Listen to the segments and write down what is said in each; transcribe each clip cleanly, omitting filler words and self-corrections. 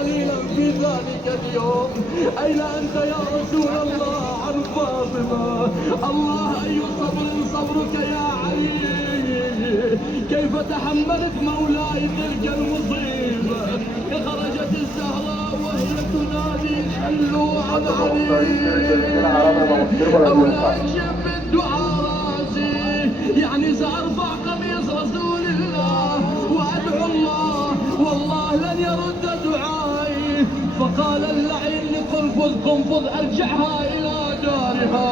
وليلا في ذلك اليوم. أين أنت يا رسول الله عن فاطمة؟ الله أي صبر صبرك يا علي، كيف تحملت مولاي تلك المصيبة؟ خرجت الزهراء وهي تنادي خلوا عن علي أو لا أكشف بالدعاء راسي، يعني سأرفع قميص رسول الله وأدعو الله والله لن يرد دعائي. فقال اللعين لقنفذ قنفذ ارجعها الى دارها.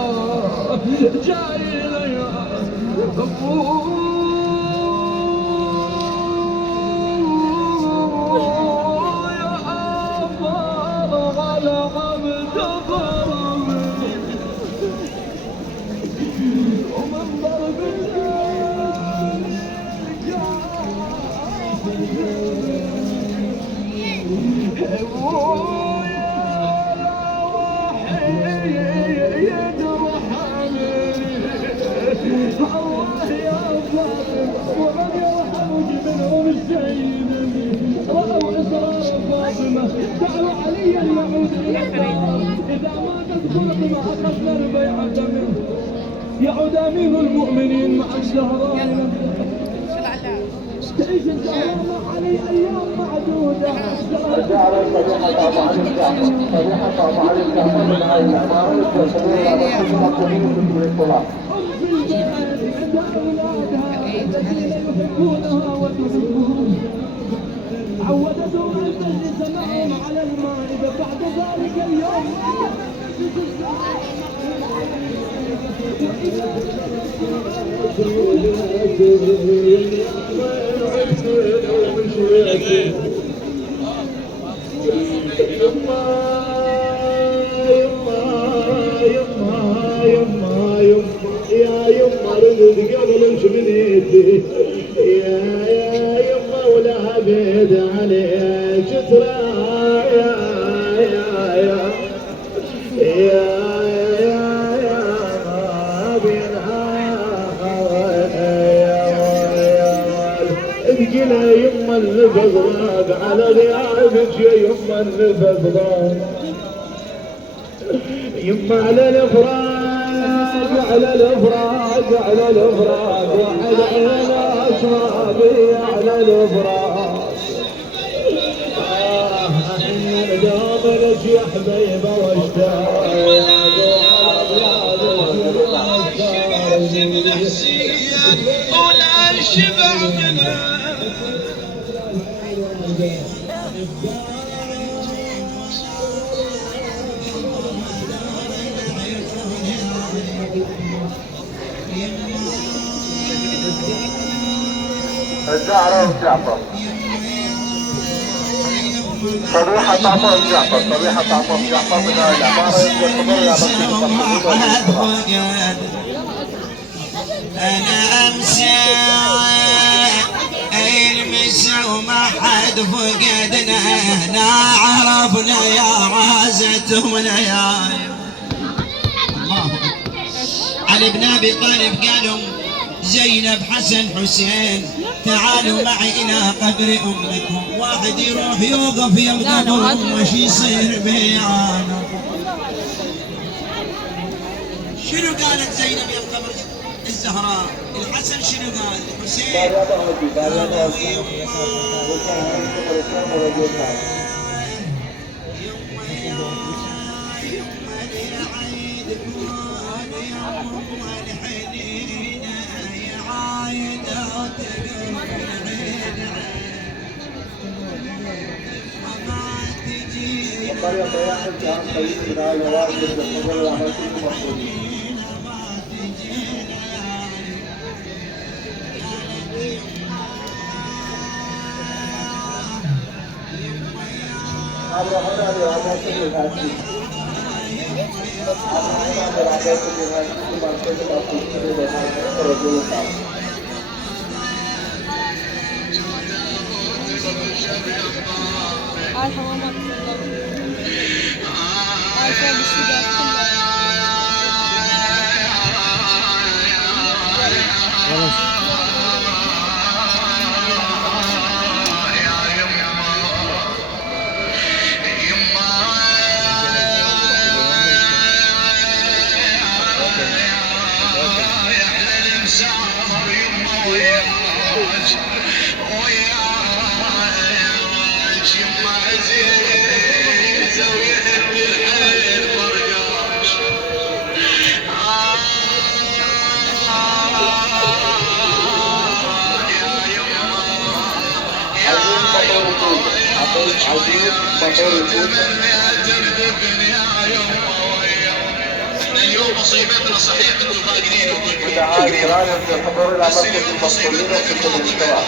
جاء اليها يا أبا على عبد ضربني ومن ضرب الله يا فاطمة ومن يرحمك منهم السيد. رأوا إصرار فاطمة دعوا عليا يعود إلى الدار. إذا ماتت فاطمة أخذنا البيعة منه. يعود أمير المؤمنين مع الزهراء. تعيش الزهراء مع علي أيام معدودة. رجع على صديقة أبو علي الجعفر، صديقة أبو علي الجعفر من هاي العمارة وسموها رسول الذين يحبونها وتحبهم. عودتهم أن تجلس معهم على المائدة. بعد ذلك اليوم يا يما رد قبل شبنيتي يا يما ولا بيد عليك ترى يا ابقينا يما النفس ضاق على غيابك يا يما النفس ضاق يما على الافراق على الافراق على الافراق وعلى الاشواق على الافراق. احن دومك يا حبيبه واشتاق ولا شبع منها. الزهراء وجعفر صبيحة تعطى جعفر، صبيحة تعطى جعفر من العمارة يقدر أنا أمسى المسا وما حد فقدنا، لا عرفنا يا عازتنا يا الله. علي بن أبي طالب قالوا زينب حسن حسين تعالوا معي إلى قبر أمكم. واحد يروح يوقف يمددهم وش يصير بيعانا. شنو قالت زينب يا قبر الزهراء؟ الحسن شنو قال؟ الحسين طريقة واحد كان سيدنا جواد بن الفضل وعملتكم مفروضين. هذا هنا لرعاية الهاشمي. هذا لرعاية الهاشمي مركز الأفريقي رجل الله. الحمامات عارفة بالسجاد كلها. عزيز مطور اليوم مصيبتنا صحيح انتم فاقدين ودعاء ايران للحضور الى مركز المسؤولين وكتب الانتواء.